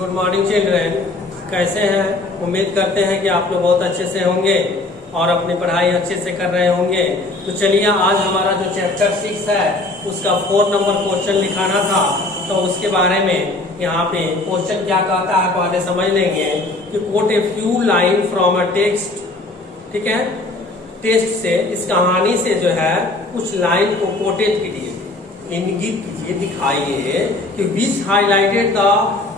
Good morning children. कैसे हैं? उम्मीद करते हैं कि आप लोग बहुत अच्छे से होंगे और अपनी पढ़ाई अच्छे से कर रहे होंगे। तो चलिए, आज हमारा जो चैप्टर 6 है उसका 4 नंबर क्वेश्चन लिखाना था, तो उसके बारे में यहाँ पे क्वेश्चन क्या कहता है पहले समझ लेंगे कि cot a few line from a text. ठीक है, टेक्स्ट से, इस कहानी से जो है कुछ लाइन को कोटेड कीजिए, इंगित कीजिए, दिखाइए कि which highlighted the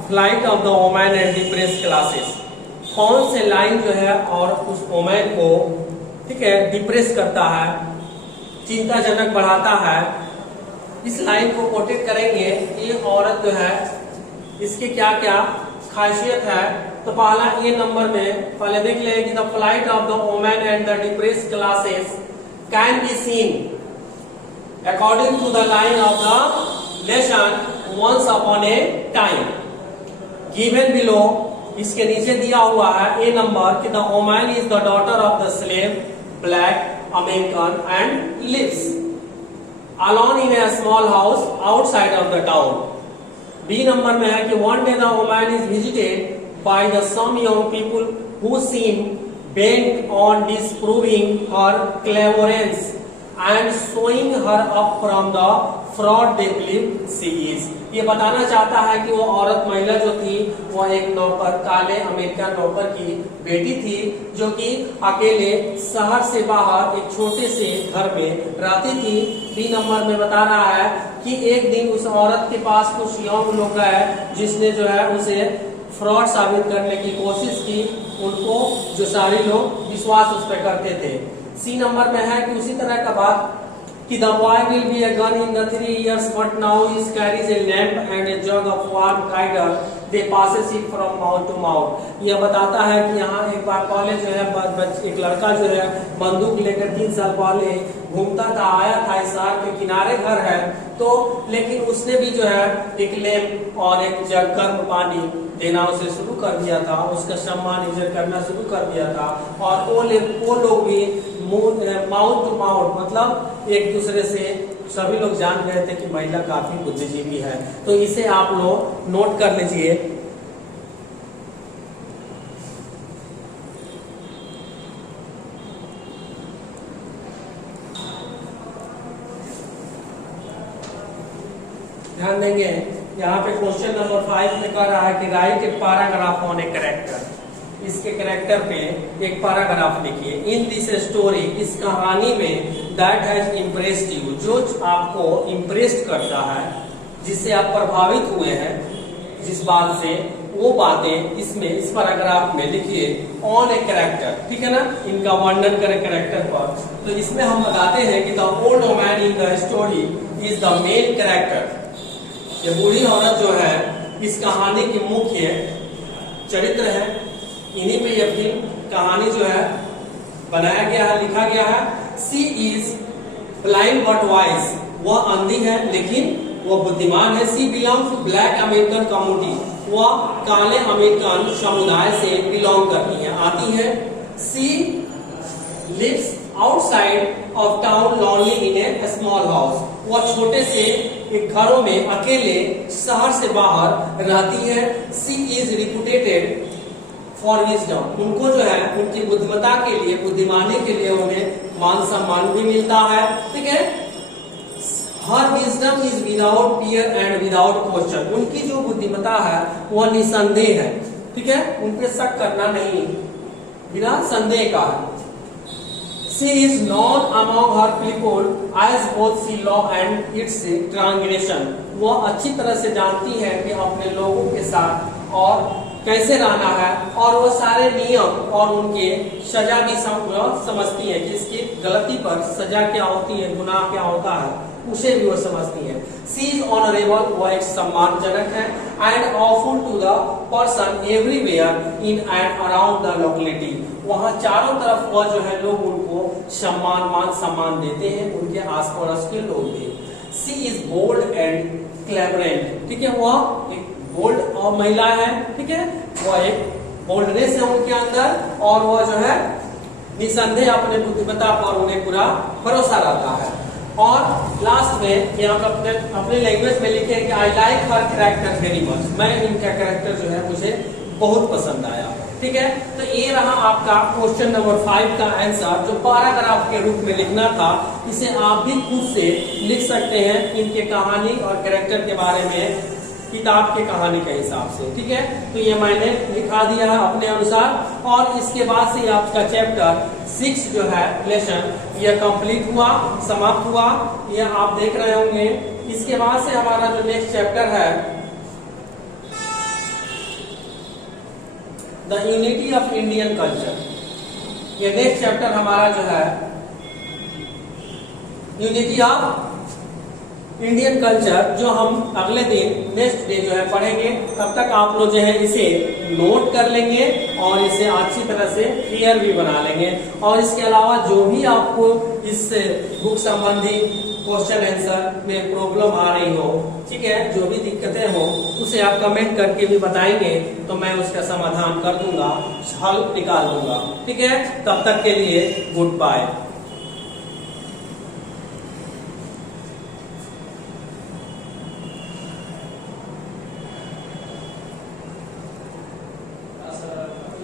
flight of the women and depressed classes. कौन से लाइन जो है और उस वोमेन को, ठीक है, डिप्रेस करता है, चिंताजनक बढ़ाता है। इस लाइन को कोटेड करेंगे। ये औरत जो है इसकी क्या क्या खासियत है, तो पहला ए नंबर में पहले देख लेंगे कि the flight of the women and the depress classes can be seen according to the line of the lesson once upon a time given below. इसके नीचे दिया हुआ है ए नंबर कि the woman is the daughter of the slave black American and lives alone in a small house outside of the town. B number में है कि one day the woman is visited by the some young people who seem bent on disproving her cleverness and showing her up from the fraud they believe she is। ये बताना चाहता है कि वो औरत महिला जो थी वो एक नौकर, काले अमेरिकन नौकर की बेटी थी, जो कि अकेले शहर से बाहर एक छोटे से घर में रहती थी। बी नंबर में बता रहा है कि एक दिन उस औरत के पास कुछ यंग लोग गए जिसने जो है उसे फ्रॉड साबित करने की कोशिश की। उनको जो सारे लोग विश्वास उस पर करते थे। सी नंबर में है कि उसी तरह का बात कि the boy will be a gun in the 3 years but now is carries a lamp and a jug of warm cider they passes it from mouth to mouth. यह बताता है कि यहाँ एक बार पहले जो है एक लड़का जो है बंदूक लेकर 3 साल पहले घूमता था, आया था, इस शहर के किनारे घर है तो, लेकिन उसने भी जो है एक लैम्प और एक जग गर्म पानी देना उसे शुरू कर दिया था, उसका सम्मान इज्जत करना शुरू कर दिया था। और वो लोग भी माउथ टू माउथ, मतलब एक दूसरे से सभी लोग जान गए थे कि महिला काफी बुद्धिजीवी है। तो इसे आप लोग नोट कर लीजिए। ध्यान देंगे, यहाँ पे क्वेश्चन नंबर 5 में कह रहा है कि right a paragraph on a character. इसके कैरेक्टर पे एक पैराग्राफ लिखिए। इन दिस स्टोरी, इस कहानी में, दैट हैज इम्प्रेस्ड यू, जो आपको इम्प्रेस्ड करता है, जिससे आप प्रभावित हुए हैं जिस बात से, वो बातें इसमें इस पैराग्राफ में लिखिए ऑन ए कैरेक्टर। ठीक है ना, इनका वर्णन करें कैरेक्टर पर। तो इसमें हम बताते हैं कि the old woman in the story is the main character. ये बूढ़ी औरत जो है इस कहानी की मुख्य चरित्र है। इन्हीं पे यह फिल्म कहानी जो है बनाया गया है, लिखा गया है। She is blind but wise, वह अंधी है लेकिन वह बुद्धिमान है। She belong to black American community, वह काले अमेरिकन समुदाय से बिलोंग करती है, आती है। She lives outside of town lonely in a small house, वह छोटे से एक घरों में अकेले शहर से बाहर रहती है। सी इज रिपुटेटेड फॉर विजडम, उनको जो है उनकी बुद्धिमत्ता के लिए, बुद्धिमानी के लिए उन्हें मान सम्मान भी मिलता है। ठीक है, her wisdom is without fear and without question, उनकी जो बुद्धिमत्ता है वह निसंदेह है। ठीक है, उन पे शक करना नहीं, बिना संदेह का है। She is known among her people as both she law and its transgression, वह अच्छी तरह से जानती है कि अपने लोगों के साथ और कैसे रहना है, और वो सारे नियम और उनके सजा भी समझती है कि इसकी गलती पर सजा क्या होती है, गुनाह क्या होता है, उसे भी वो समझती है। सी इज ऑनरेबल, वह एक सम्मानजनक है। And awful to the person everywhere in and around the locality, वहाँ चारों तरफ वह जो है लोग उनको मान सम्मान देते हैं, उनके आस पड़ोस के लोग भी। सी इज बोल्ड एंड क्लेवरेंट, ठीक है, वह एक बोल्ड और महिला है। ठीक है, वह एक बोल्डनेस है उनके अंदर, और वह जो है निसंदेह अपने बुद्धिमत्ता पर उन्हें पूरा भरोसा रहता है। और लास्ट में यहाँ पर अपने लैंग्वेज में लिखे कि I like her character very much, मैं इनका कैरेक्टर जो है मुझे बहुत पसंद आया। ठीक है, तो ये रहा आपका क्वेश्चन नंबर 5 का आंसर, जो पैराग्राफ के रूप में लिखना था। इसे आप भी खुद से लिख सकते हैं इनके कहानी और कैरेक्टर के बारे में, किताब के कहानी के हिसाब से। ठीक है, तो ये मैंने लिखा दिया है अपने अनुसार। और इसके बाद से आपका चैप्टर 6 जो है लेसन, यह कंप्लीट हुआ, समाप्त हुआ, यह आप देख रहे होंगे। इसके बाद से हमारा जो नेक्स्ट चैप्टर है the unity of Indian culture, ये नेक्स्ट चैप्टर हमारा जो है यूनिटी ऑफ इंडियन कल्चर, जो हम अगले दिन नेक्स्ट डे जो है पढ़ेंगे। तब तक आप लोग जो है इसे नोट कर लेंगे और इसे अच्छी तरह से क्लियर भी बना लेंगे। और इसके अलावा जो भी आपको इस बुक संबंधी क्वेश्चन आंसर में प्रॉब्लम आ रही हो, ठीक है, जो भी दिक्कतें हो उसे आप कमेंट करके भी बताएंगे, तो मैं उसका समाधान कर दूंगा, हल निकाल दूंगा। ठीक है, तब तक के लिए गुड बाय।